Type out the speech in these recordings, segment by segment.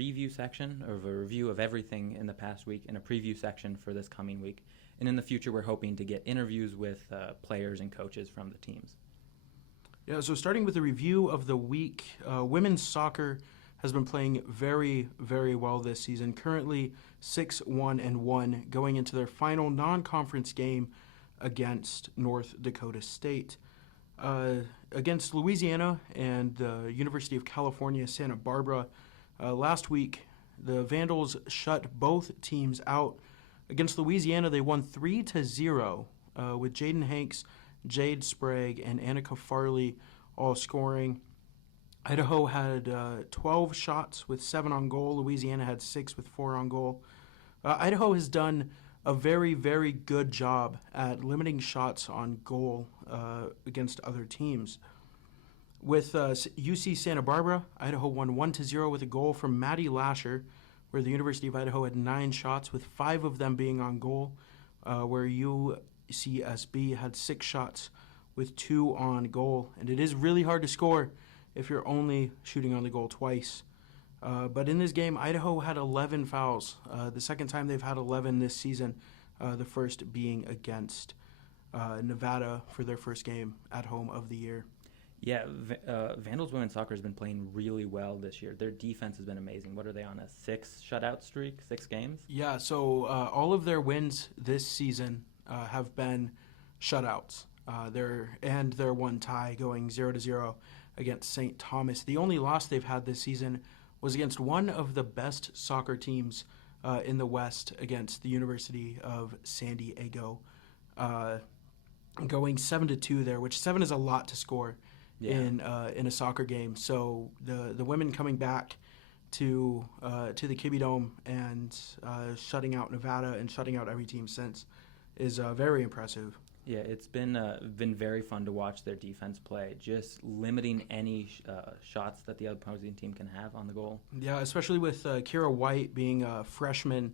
review section of a review of everything in the past week and a preview section for this coming week. And in the future, we're hoping to get interviews with players and coaches from the teams. Yeah, so starting with the review of the week, women's soccer has been playing very, very well this season. Currently 6-1-1 going into their final non-conference game against North Dakota State. Against Louisiana and the University of California, Santa Barbara, last week the Vandals shut both teams out. Against Louisiana, they won 3-0 with Jaden Hanks, Jade Sprague, and Annika Farley all scoring. Idaho had 12 shots with 7 on goal. Louisiana had 6 with 4 on goal. Idaho has done a very, very good job at limiting shots on goal against other teams. With UC Santa Barbara, Idaho won 1-0 with a goal from Maddie Lasher, where the University of Idaho had 9 shots, with 5 of them being on goal, where UCSB had 6 shots with 2 on goal. And it is really hard to score if you're only shooting on the goal twice. But in this game, Idaho had 11 fouls, the second time they've had 11 this season, the first being against Nevada for their first game at home of the year. Yeah, Vandals women's soccer has been playing really well this year. Their defense has been amazing. What are they on, a 6 shutout streak, 6 games? Yeah, so all of their wins this season have been shutouts. Their one tie going 0-0 against St. Thomas. The only loss they've had this season was against one of the best soccer teams in the West, against the University of San Diego, going 7-2 there, which 7 is a lot to score in a soccer game. So the women coming back to the Kibbe Dome and shutting out Nevada and shutting out every team since is very impressive. Yeah, it's been very fun to watch their defense play, just limiting any shots that the opposing team can have on the goal. Yeah, especially with Kira White being a freshman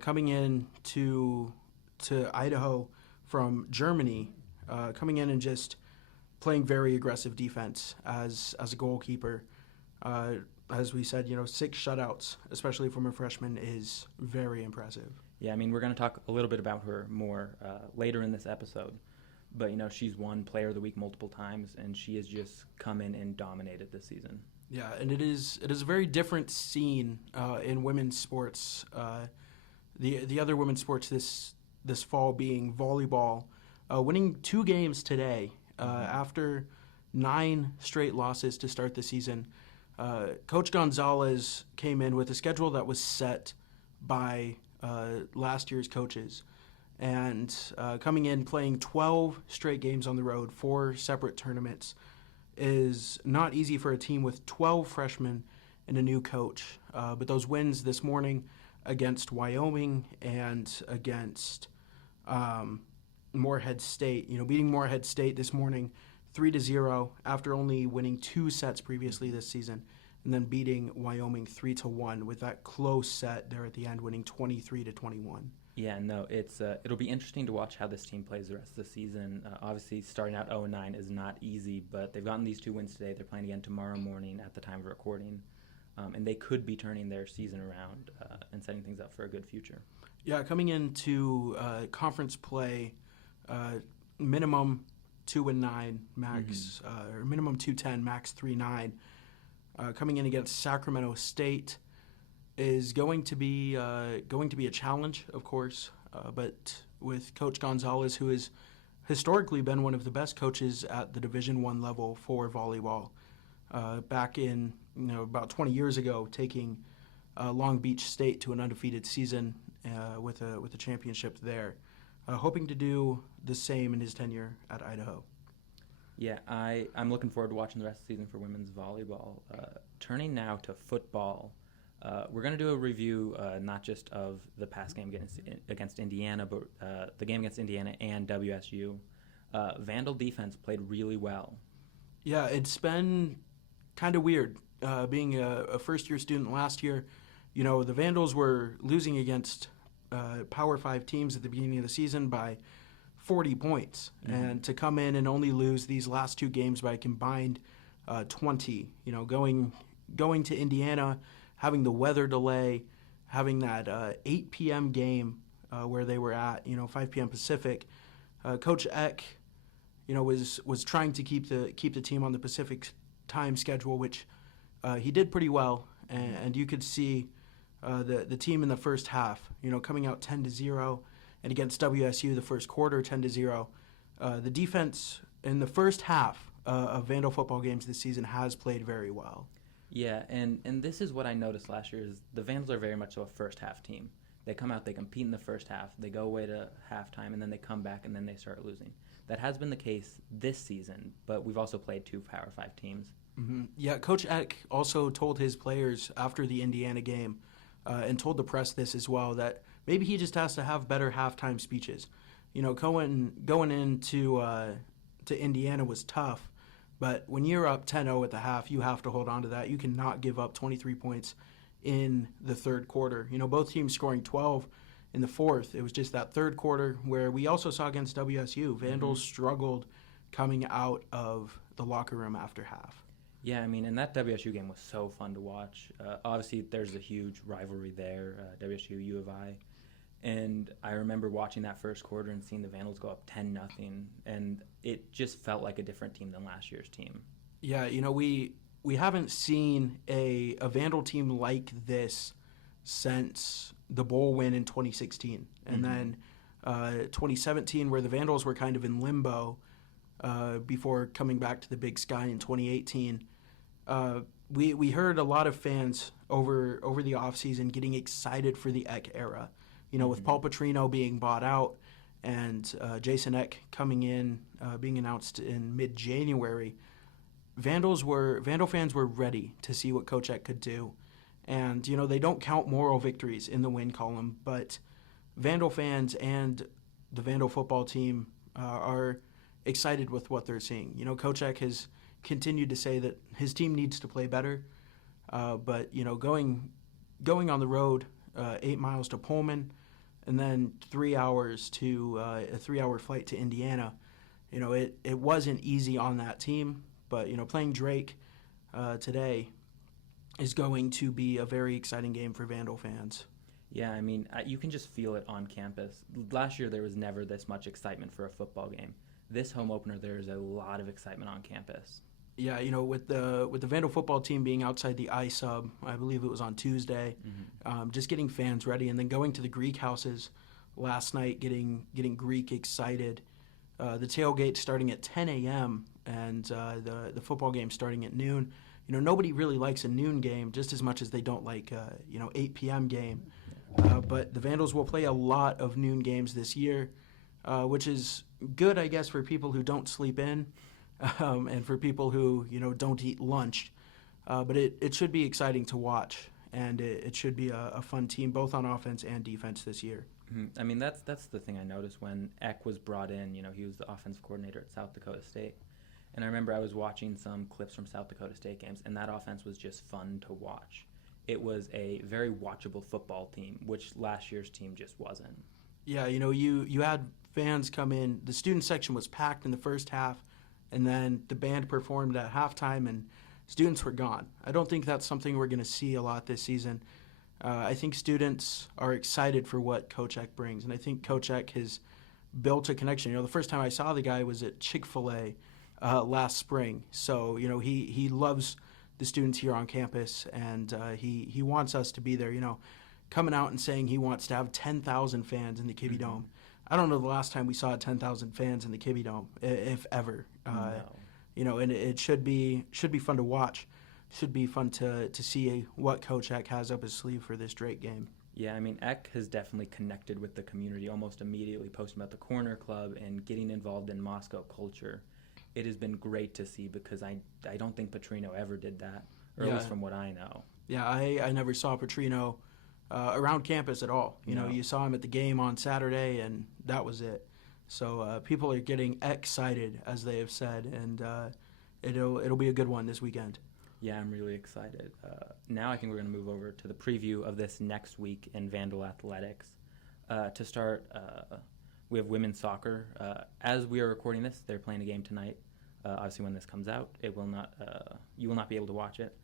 coming in to Idaho from Germany, coming in and just playing very aggressive defense as a goalkeeper. As we said, 6 shutouts, especially from a freshman, is very impressive. Yeah, I mean, we're going to talk a little bit about her more later in this episode. But, she's won Player of the Week multiple times, and she has just come in and dominated this season. Yeah, and it is a very different scene in women's sports. The other women's sports this fall being volleyball, winning 2 games today after 9 straight losses to start the season. Coach Gonzalez came in with a schedule that was set by last year's coaches, and coming in playing 12 straight games on the road, 4 separate tournaments, is not easy for a team with 12 freshmen and a new coach. But those wins this morning against Wyoming and against Morehead State, beating Morehead State this morning 3-0 after only winning 2 sets previously this season, and then beating Wyoming 3-1 with that close set there at the end, winning 23-21. Yeah, no, it'll be interesting to watch how this team plays the rest of the season. Obviously, starting out 0-9 is not easy, but they've gotten these 2 wins today. They're playing again tomorrow morning at the time of recording, and they could be turning their season around and setting things up for a good future. Yeah, coming into conference play, minimum 2-9 max, or minimum 2-10 max 3-9. Coming in against Sacramento State is going to be a challenge, of course. But with Coach Gonzalez, who has historically been one of the best coaches at the Division I level for volleyball, back in about 20 years ago, taking Long Beach State to an undefeated season with a championship there. Hoping to do the same in his tenure at Idaho. Yeah, I'm looking forward to watching the rest of the season for women's volleyball. Turning now to football, we're going to do a review not just of the past game against Indiana, but the game against Indiana and WSU. Vandal defense played really well. Yeah, it's been kind of weird being a first-year student last year. The Vandals were losing against Power 5 teams at the beginning of the season by 40 points, and to come in and only lose these last 2 games by a combined 20, going to Indiana having the weather delay, having that 8 p.m. game where they were at, 5 p.m. Pacific. Coach Eck, was trying to keep the team on the Pacific time schedule, which he did pretty well, and you could see the team in the first half, coming out 10-0, and against WSU the first quarter 10-0. The defense in the first half of Vandal football games this season has played very well. Yeah, and this is what I noticed last year is the Vandals are very much so a first half team. They come out, they compete in the first half, they go away to halftime, and then they come back and then they start losing. That has been the case this season, but we've also played 2 Power 5 teams. Mm-hmm. Yeah, Coach Eck also told his players after the Indiana game and told the press this as well, that maybe he just has to have better halftime speeches. Going into to Indiana was tough, but when you're up 10-0 at the half, you have to hold on to that. You cannot give up 23 points in the third quarter. Both teams scoring 12 in the fourth. It was just that third quarter where we also saw against WSU. Vandals struggled coming out of the locker room after half. Yeah, and that WSU game was so fun to watch. Obviously, there's a huge rivalry there, WSU, U of I. And I remember watching that first quarter and seeing the Vandals go up 10-0, and it just felt like a different team than last year's team. Yeah, we haven't seen a Vandal team like this since the bowl win in 2016. And then 2017, where the Vandals were kind of in limbo before coming back to the Big Sky in 2018. We heard a lot of fans over the offseason getting excited for the Eck era. With Paul Petrino being bought out and Jason Eck coming in, being announced in mid-January, Vandal fans were ready to see what Coach Eck could do. And, they don't count moral victories in the win column, but Vandal fans and the Vandal football team are excited with what they're seeing. Coach Eck has continued to say that his team needs to play better, but, going on the road 8 miles to Pullman and then 3 hours to a 3-hour flight to Indiana, it wasn't easy on that team. But, playing Drake today is going to be a very exciting game for Vandal fans. Yeah, you can just feel it on campus. Last year, there was never this much excitement for a football game. This home opener, there's a lot of excitement on campus. Yeah, with the Vandal football team being outside the I-Sub, I believe it was on Tuesday, just getting fans ready, and then going to the Greek houses last night, getting Greek excited. The tailgate starting at 10 a.m., and the football game starting at noon. Nobody really likes a noon game just as much as they don't like 8 p.m. game. But the Vandals will play a lot of noon games this year, which is good, I guess, for people who don't sleep in and for people who don't eat lunch. But it should be exciting to watch, and it should be a fun team both on offense and defense this year. Mm-hmm. That's the thing I noticed when Eck was brought in. He was the offensive coordinator at South Dakota State. And I remember I was watching some clips from South Dakota State games, and that offense was just fun to watch. It was a very watchable football team, which last year's team just wasn't. Yeah, you had fans come in. The student section was packed in the first half, and then the band performed at halftime, and students were gone. I don't think that's something we're going to see a lot this season. I think students are excited for what Coach Eck brings, and I think Coach Eck has built a connection. The first time I saw the guy was at Chick-fil-A last spring. So, he loves the students here on campus, and he wants us to be there, coming out and saying he wants to have 10,000 fans in the Kibbe Dome. I don't know the last time we saw 10,000 fans in the Kibbe Dome, if ever. No. And it should be fun to watch. Should be fun to see what Coach Eck has up his sleeve for this Drake game. Yeah, Eck has definitely connected with the community almost immediately, posting about the Corner Club and getting involved in Moscow culture. It has been great to see because I don't think Petrino ever did that, or at least from what I know. Yeah, I never saw Petrino around campus at all. You saw him at the game on Saturday, and that was it. So people are getting excited, as they have said, and it'll be a good one this weekend. Yeah, I'm really excited. Now I think we're going to move over to the preview of this next week in Vandal Athletics. To start, we have women's soccer. As we are recording this, they're playing a game tonight. Obviously, when this comes out, you will not be able to watch it.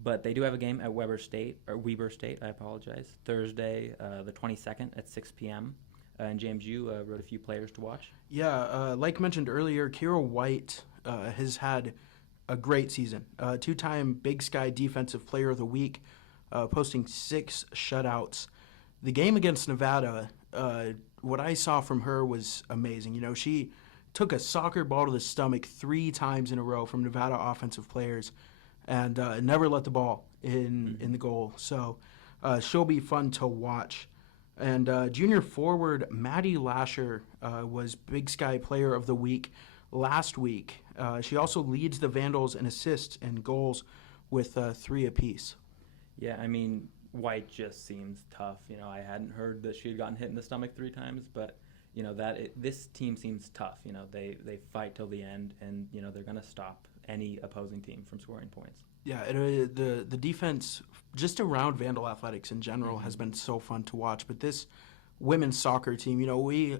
But they do have a game at Weber State, I apologize, Thursday, the 22nd at 6 p.m. And James, you wrote a few players to watch. Yeah, like mentioned earlier, KUOI has had a great season. Two-time Big Sky Defensive Player of the Week, posting 6 shutouts. The game against Nevada, what I saw from her was amazing. You know, she took a soccer ball to the stomach 3 times in a row from Nevada offensive players and never let the ball in the goal. So she'll be fun to watch. And junior forward Maddie Lasher was Big Sky Player of the Week last week. She also leads the Vandals in assists and goals with 3 apiece. Yeah, I mean, White just seems tough. You know, I hadn't heard that she had gotten hit in the stomach 3 times, but you know this team seems tough. You know, they fight till the end, and you know they're going to stop any opposing team from scoring points. Yeah, the defense just around Vandal Athletics in general has been so fun to watch. But this women's soccer team, you know, we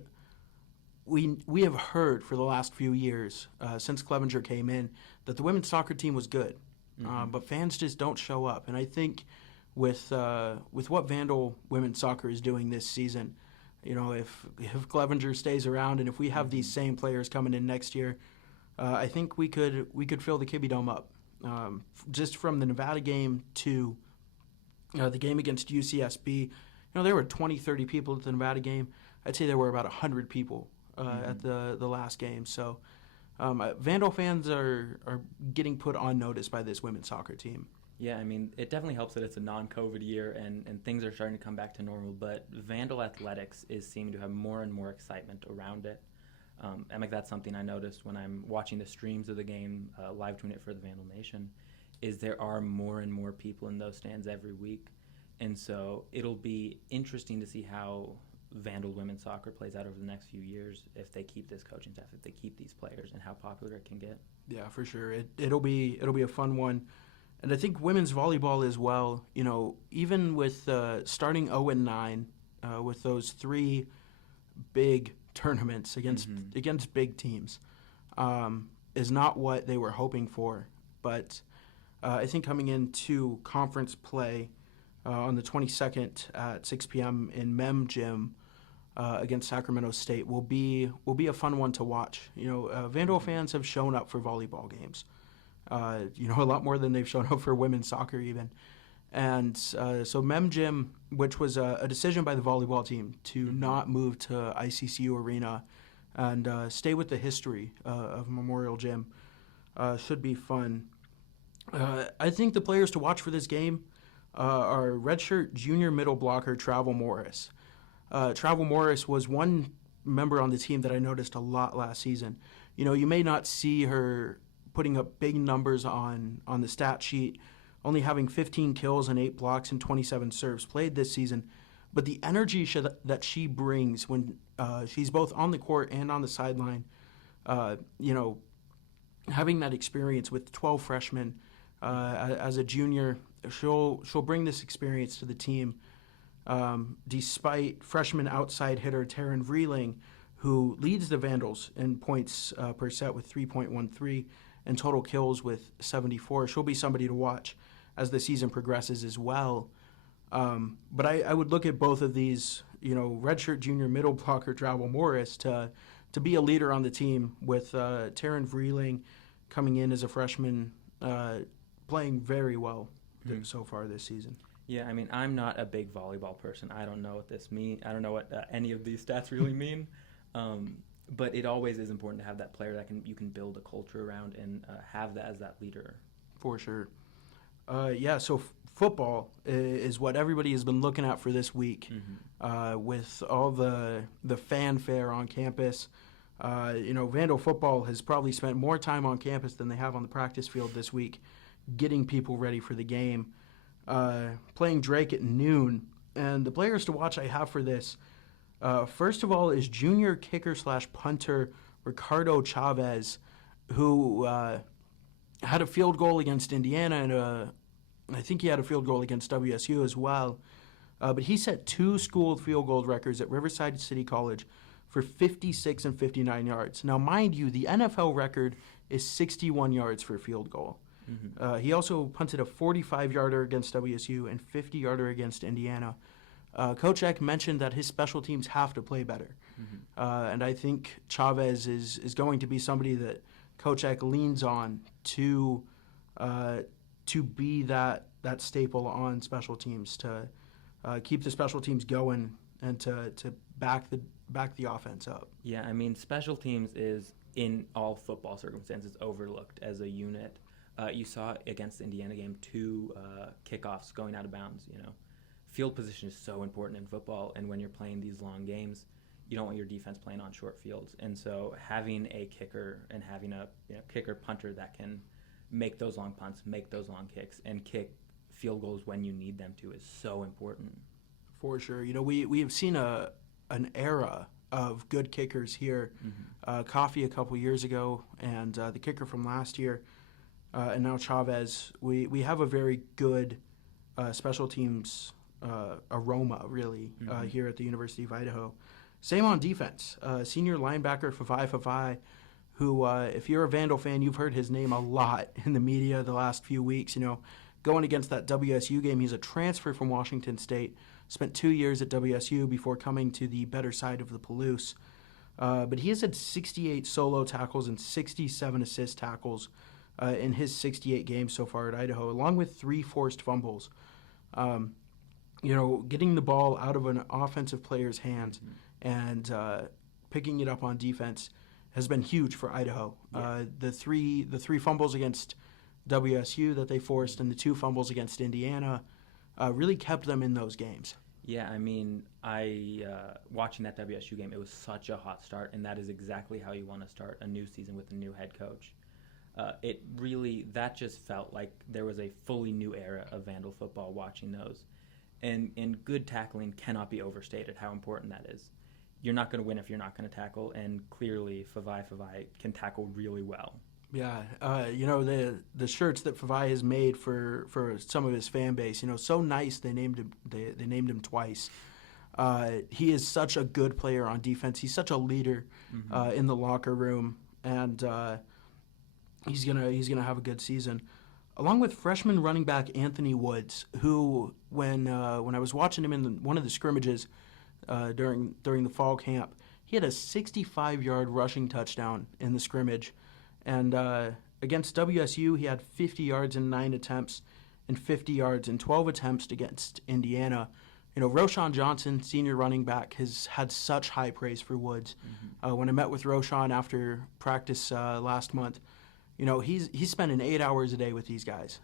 have heard for the last few years since Clevenger came in that the women's soccer team was good, but fans just don't show up. And I think with what Vandal women's soccer is doing this season, you know, if Clevenger stays around and if we have these same players coming in next year, I think we could fill the Kibbe Dome up. Just from the Nevada game to the game against UCSB, you know, there were 20, 30 people at the Nevada game. I'd say there were about 100 people at the last game. So Vandal fans are getting put on notice by this women's soccer team. Yeah, I mean, it definitely helps that it's a non-COVID year and things are starting to come back to normal, but Vandal Athletics is seeming to have more and more excitement around it. And like that's something I noticed when I'm watching the streams of the game, live tweeting it for the Vandal Nation, is there are more and more people in those stands every week. And so it'll be interesting to see how Vandal women's soccer plays out over the next few years if they keep this coaching staff, if they keep these players, and how popular it can get. Yeah, for sure. It'll be a fun one. And I think women's volleyball as well, you know, even with starting 0-9 with those 3 big tournaments against big teams is not what they were hoping for. But I think coming into conference play on the 22nd at 6 p.m. in Mem Gym against Sacramento State will be a fun one to watch. You know, Vandal fans have shown up for volleyball games. You know, a lot more than they've shown up for women's soccer even. And so Mem Gym, which was a decision by the volleyball team to not move to ICCU Arena and stay with the history of Memorial Gym, should be fun. I think the players to watch for this game are redshirt junior middle blocker Travel Morris. Travel Morris was one member on the team that I noticed a lot last season. You know, you may not see her putting up big numbers on the stat sheet, only having 15 kills and 8 blocks and 27 serves played this season. But the energy that she brings when she's both on the court and on the sideline, you know, having that experience with 12 freshmen as a junior, she'll bring this experience to the team. Despite freshman outside hitter Taryn Vreeling, who leads the Vandals in points per set with 3.13 and total kills with 74, she'll be somebody to watch as the season progresses as well. But I would look at both of these, you know, redshirt junior middle blocker Travel Morris to be a leader on the team, with Taryn Vreeling coming in as a freshman, playing very well so far this season. Yeah, I mean, I'm not a big volleyball person. I don't know what this means. I don't know what any of these stats really mean. But it always is important to have that player that you can build a culture around and have that as that leader. For sure. So football is what everybody has been looking at for this week, with all the fanfare on campus. You know, Vandal football has probably spent more time on campus than they have on the practice field this week, getting people ready for the game. Playing Drake at noon. And the players to watch I have for this, first of all, is junior kicker/punter Ricardo Chavez, who had a field goal against Indiana, and I think he had a field goal against WSU as well. But he set 2 school field goal records at Riverside City College for 56 and 59 yards. Now, mind you, the NFL record is 61 yards for a field goal. He also punted a 45-yarder against WSU and 50-yarder against Indiana. Coach Eck mentioned that his special teams have to play better. And I think Chavez is going to be somebody that Coach Eck leans on to be that staple on special teams, to keep the special teams going and to back the offense up. Yeah, I mean, special teams is, in all football circumstances, overlooked as a unit. You saw against the Indiana game 2 kickoffs going out of bounds. Field position is so important in football, and when you're playing these long games, you don't want your defense playing on short fields. And so having a kicker and having a kicker punter that can make those long punts, make those long kicks, and kick field goals when you need them to is so important. For sure. We have seen an era of good kickers here. Coffey a couple years ago, and the kicker from last year, and now Chavez. We have a very good special teams aroma, really, here at the University of Idaho. Same on defense. Senior linebacker Favai, who, if you're a Vandal fan, you've heard his name a lot in the media the last few weeks. Going against that WSU game, he's a transfer from Washington State, spent 2 years at WSU before coming to the better side of the Palouse. But he has had 68 solo tackles and 67 assist tackles in his 68 games so far at Idaho, along with 3 forced fumbles. Getting the ball out of an offensive player's hands and picking it up on defense has been huge for Idaho. Yeah. The three fumbles against WSU that they forced and the 2 fumbles against Indiana really kept them in those games. Yeah, I mean, watching that WSU game, it was such a hot start, and that is exactly how you want to start a new season with a new head coach. That just felt like there was a fully new era of Vandal football watching those. And good tackling cannot be overstated how important that is. You're not going to win if you're not going to tackle, and clearly Favai can tackle really well. Yeah, the shirts that Favai has made for some of his fan base, so nice they named him twice. He is such a good player on defense. He's such a leader in the locker room, and he's gonna have a good season. Along with freshman running back Anthony Woods, who when I was watching him in one of the scrimmages during the fall camp, he had a 65-yard rushing touchdown in the scrimmage. And against WSU, he had 50 yards in 9 attempts and 50 yards in 12 attempts against Indiana. Roshan Johnson, senior running back, has had such high praise for Woods. When I met with Roshan after practice last month, he's spending 8 hours a day with these guys.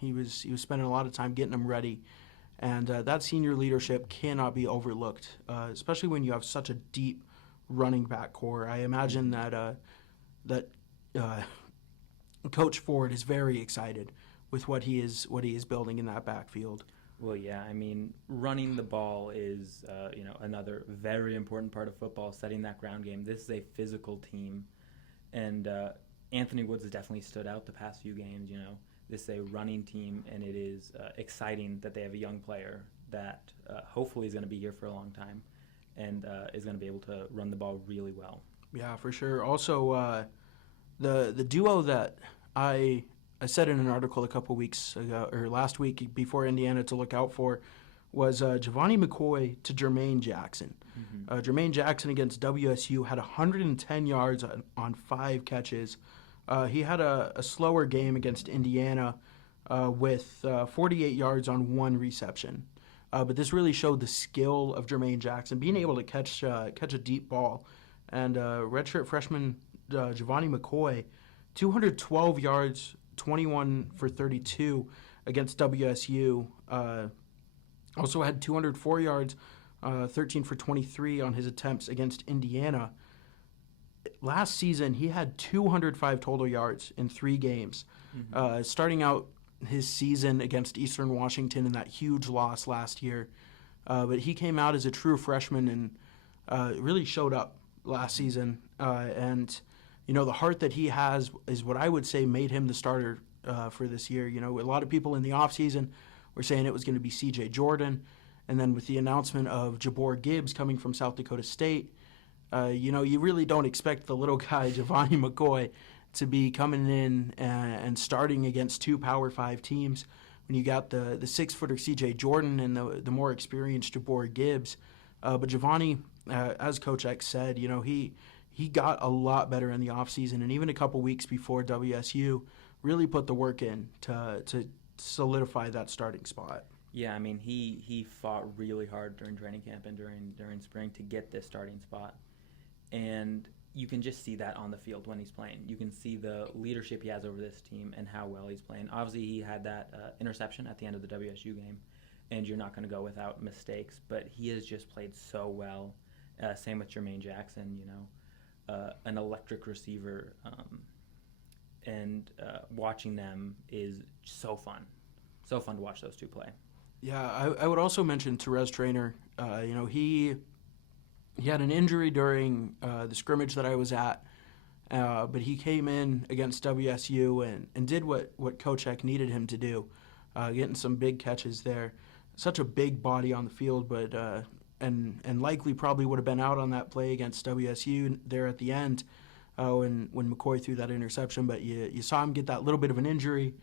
He was spending a lot of time getting them ready. And that senior leadership cannot be overlooked, especially when you have such a deep running back core. I imagine that Coach Ford is very excited with what he is building in that backfield. Well, yeah, I mean, running the ball is another very important part of football, setting that ground game. This is a physical team, and Anthony Woods has definitely stood out the past few games. This is a running team, and it is exciting that they have a young player that hopefully is going to be here for a long time and is going to be able to run the ball really well. Yeah, for sure. Also, the duo that I said in an article a couple weeks ago, or last week before Indiana, to look out for was Giovanni McCoy to Jermaine Jackson. Jermaine Jackson against WSU had 110 yards on 5 catches. He had a slower game against Indiana with 48 yards on 1 reception. But this really showed the skill of Jermaine Jackson, being able to catch a deep ball. And redshirt freshman Giovanni McCoy, 212 yards, 21 for 32 against WSU. Also had 204 yards, 13 for 23 on his attempts against Indiana. Last season, he had 205 total yards in 3 games. Starting out his season against Eastern Washington in that huge loss last year. But he came out as a true freshman and really showed up last season. And the heart that he has is what I would say made him the starter for this year. A lot of people in the offseason were saying it was going to be C.J. Jordan. And then with the announcement of Jabor Gibbs coming from South Dakota State, you really don't expect the little guy, Giovanni McCoy, to be coming in and starting against two Power 5 teams when you got the 6-footer C.J. Jordan and the more experienced Jabor Gibbs. But Giovanni, as Coach X said, he got a lot better in the offseason, and even a couple weeks before WSU really put the work in to solidify that starting spot. Yeah, I mean, he fought really hard during training camp and during spring to get this starting spot. And you can just see that on the field when he's playing. You can see the leadership he has over this team and how well he's playing. Obviously, he had that interception at the end of the WSU game, and you're not going to go without mistakes, but he has just played so well. Same with Jermaine Jackson, an electric receiver, and watching them is so fun. So fun to watch those two play. Yeah, I would also mention Therese Traynor. He had an injury during the scrimmage that I was at, but he came in against WSU and did what Coach Eck needed him to do, getting some big catches there. Such a big body on the field, but and likely probably would have been out on that play against WSU there at the end when McCoy threw that interception. But you saw him get that little bit of an injury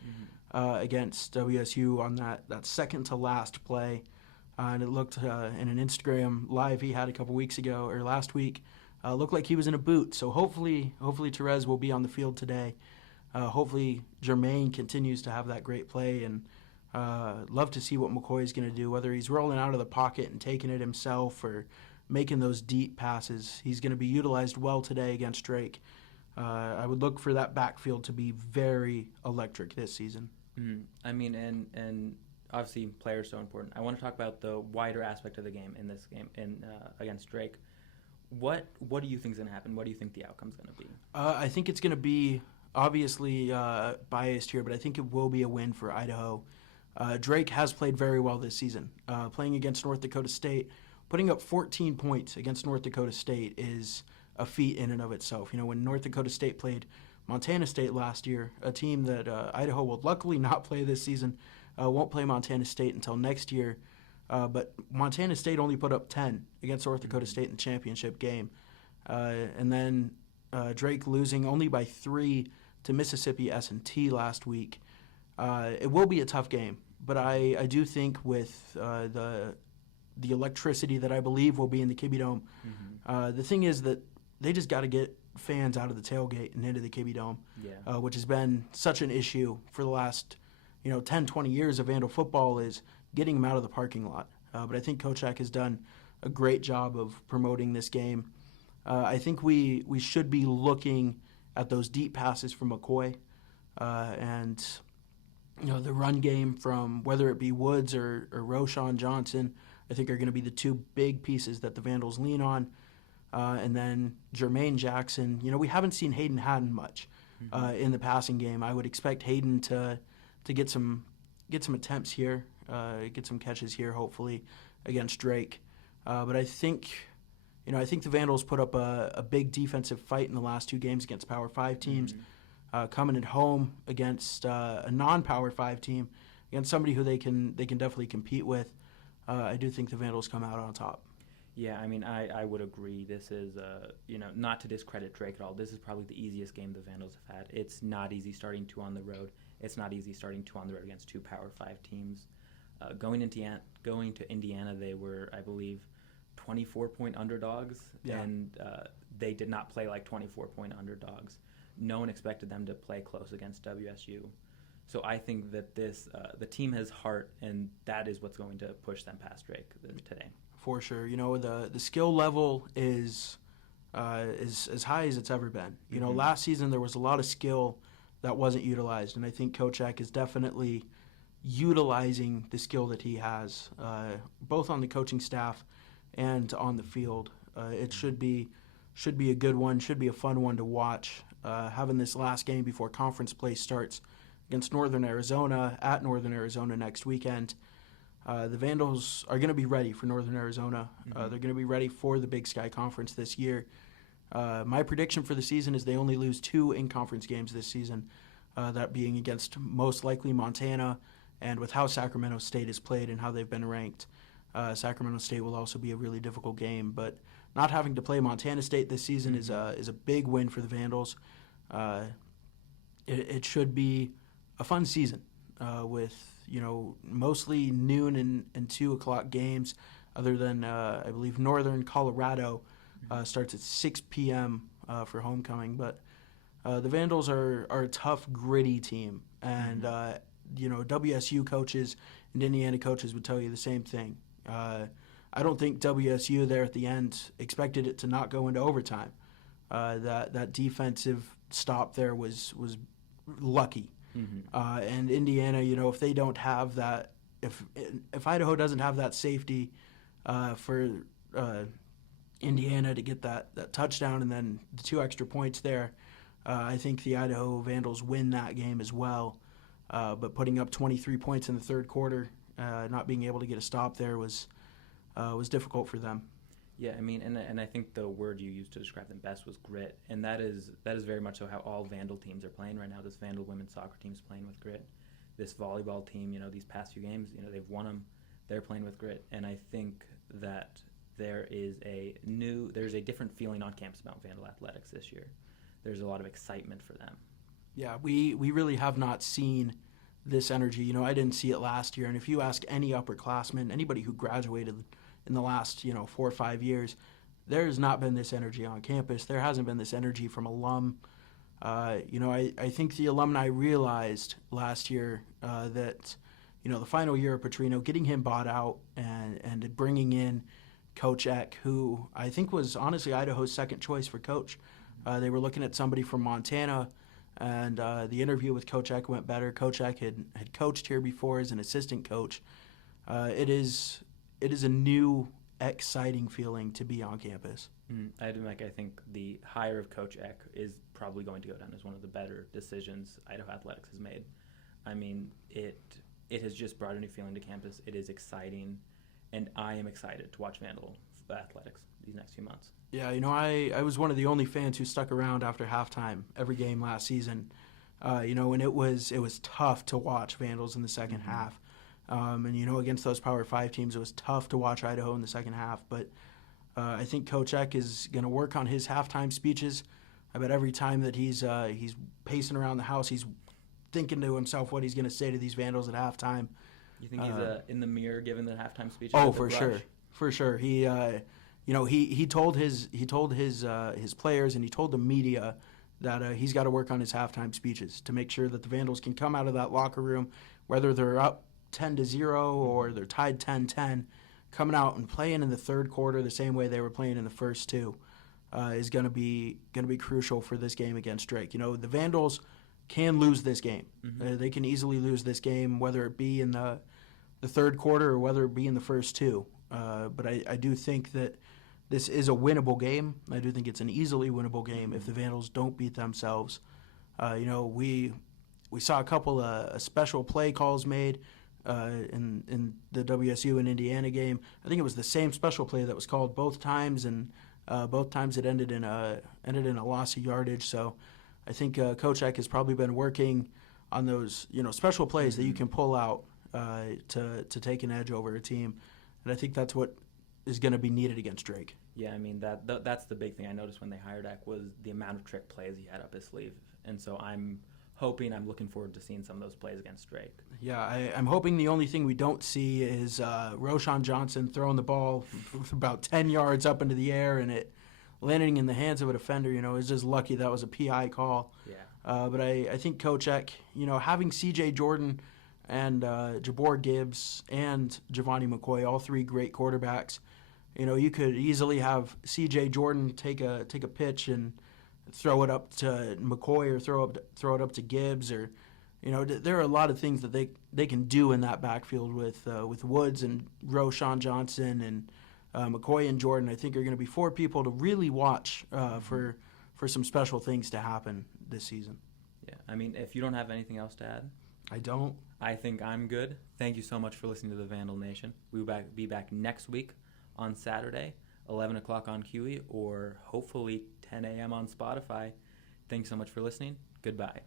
against WSU on that second to last play. And it looked in an Instagram live he had a couple weeks ago or last week, looked like he was in a boot. So hopefully Therese will be on the field today. Hopefully Jermaine continues to have that great play, and love to see what McCoy is going to do, whether he's rolling out of the pocket and taking it himself or making those deep passes. He's going to be utilized well today against Drake. I would look for that backfield to be very electric this season. I mean, and obviously players are so important. I want to talk about the wider aspect of the game in this game against Drake. What do you think is going to happen? What do you think the outcome's going to be? I think it's going to be obviously biased here, but I think it will be a win for Idaho. Drake has played very well this season. Playing against North Dakota State, putting up 14 points against North Dakota State is a feat in and of itself. When North Dakota State played Montana State last year, a team that Idaho will luckily not play this season, won't play Montana State until next year. But Montana State only put up 10 against North Dakota State in the championship game. And then Drake losing only by 3 to Mississippi S&T last week. It will be a tough game, but I do think with the electricity that I believe will be in the Kibbie Dome, the thing is that they just got to get fans out of the tailgate and into the Kibbie Dome, which has been such an issue for the last 10, 20 years of Vandal football, is getting them out of the parking lot. But I think Coach Eck has done a great job of promoting this game. I think we should be looking at those deep passes from McCoy and the run game from whether it be Woods or Roshan Johnson. I think are going to be the two big pieces that the Vandals lean on. And then Jermaine Jackson. We haven't seen Hayden Haddon much in the passing game. I would expect Hayden to get some attempts here, get some catches here, hopefully against Drake. But I think the Vandals put up a big defensive fight in the last two games against Power 5 teams. Coming at home against a non-Power 5 team, against somebody who they can definitely compete with. I do think the Vandals come out on top. Yeah, I mean, I would agree. This is, not to discredit Drake at all, this is probably the easiest game the Vandals have had. It's not easy starting 2 on the road. It's not easy starting 2 on the road against 2 Power 5 teams. Going to Indiana, they were, I believe, 24-point underdogs, and they did not play like 24-point underdogs. No one expected them to play close against WSU. So I think that the team has heart, and that is what's going to push them past Drake today. For sure. The skill level is as high as it's ever been. Last season there was a lot of skill that wasn't utilized, and I think Coach Eck is definitely utilizing the skill that he has, both on the coaching staff and on the field. It should be a good one, should be a fun one to watch. Having this last game before conference play starts against Northern Arizona at Northern Arizona next weekend. The Vandals are going to be ready for Northern Arizona. They're going to be ready for the Big Sky Conference this year. My prediction for the season is they only lose 2 in-conference games this season, that being against most likely Montana, and with how Sacramento State has played and how they've been ranked, Sacramento State will also be a really difficult game. But not having to play Montana State this season is a big win for the Vandals. it should be a fun season with mostly noon and 2 o'clock games. Other than I believe Northern Colorado starts at 6 p.m. For homecoming, but the Vandals are a tough, gritty team, and WSU coaches and Indiana coaches would tell you the same thing. I don't think WSU there at the end expected it to not go into overtime. That defensive stop there was lucky. And Indiana, if they don't have that, if Idaho doesn't have that safety for Indiana to get that touchdown and then the 2 extra points there, I think the Idaho Vandals win that game as well. But putting up 23 points in the third quarter, not being able to get a stop there was difficult for them. Yeah, I mean, and I think the word you used to describe them best was grit, and that is very much so how all Vandal teams are playing right now. This Vandal women's soccer team's playing with grit. This volleyball team, these past few games, they've won them. They're playing with grit, and I think that there's a different feeling on campus about Vandal athletics this year. There's a lot of excitement for them. Yeah, we really have not seen this energy. I didn't see it last year, and if you ask any upperclassman, anybody who graduated in the last 4 or 5 years, there's not been this energy on campus. There hasn't been this energy from alum. I think the alumni realized last year that the final year of Petrino, getting him bought out and bringing in Coach Eck, who I think was honestly Idaho's second choice for coach. They were looking at somebody from Montana, and the interview with Coach Eck went better. Coach Eck had coached here before as an assistant coach. It is a new, exciting feeling to be on campus. I think the hire of Coach Eck is probably going to go down as one of the better decisions Idaho athletics has made. I mean, it has just brought a new feeling to campus. It is exciting, and I am excited to watch Vandal athletics these next few months. Yeah, I was one of the only fans who stuck around after halftime every game last season. And it was tough to watch Vandals in the second half. And against those Power 5 teams, it was tough to watch Idaho in the second half. But I think Coach Eck is going to work on his halftime speeches. I bet every time that he's pacing around the house, he's thinking to himself what he's going to say to these Vandals at halftime. You think he's in the mirror giving the halftime speech? Oh, for sure. He he told his players and he told the media that he's got to work on his halftime speeches to make sure that the Vandals can come out of that locker room, whether they're up 10-0 or they're tied 10-10, coming out and playing in the third quarter the same way they were playing in the first two is going to be crucial for this game against Drake. The Vandals can lose this game. They can easily lose this game, whether it be in the third quarter or whether it be in the first two. But I do think that this is a winnable game. I do think it's an easily winnable game if the Vandals don't beat themselves. We saw a couple of special play calls made in the WSU and Indiana game. I think it was the same special play that was called both times, and both times it ended in a loss of yardage. So I think Coach Eck has probably been working on those special plays that you can pull out to take an edge over a team, and I think that's what is going to be needed against Drake. Yeah, I mean that's the big thing I noticed when they hired Eck was the amount of trick plays he had up his sleeve, and so I'm looking forward to seeing some of those plays against Drake. Yeah, I'm hoping the only thing we don't see is Roshan Johnson throwing the ball about 10 yards up into the air and it landing in the hands of a defender. It's just lucky that was a PI call. Yeah. But I think Coach Eck, having C.J. Jordan and Jabor Gibbs and Giovanni McCoy, all three great quarterbacks, you could easily have C.J. Jordan take a pitch and throw it up to McCoy or throw it up to Gibbs, or there are a lot of things that they can do in that backfield with Woods and Roshan Johnson and McCoy and Jordan. I think are going to be four people to really watch for some special things to happen this season. Yeah, I mean, if you don't have anything else to add. I don't. I think I'm good. Thank you so much for listening to the Vandal Nation. We will be back next week on Saturday, 11 o'clock on KUOI, or hopefully 10 a.m. on Spotify. Thanks so much for listening. Goodbye.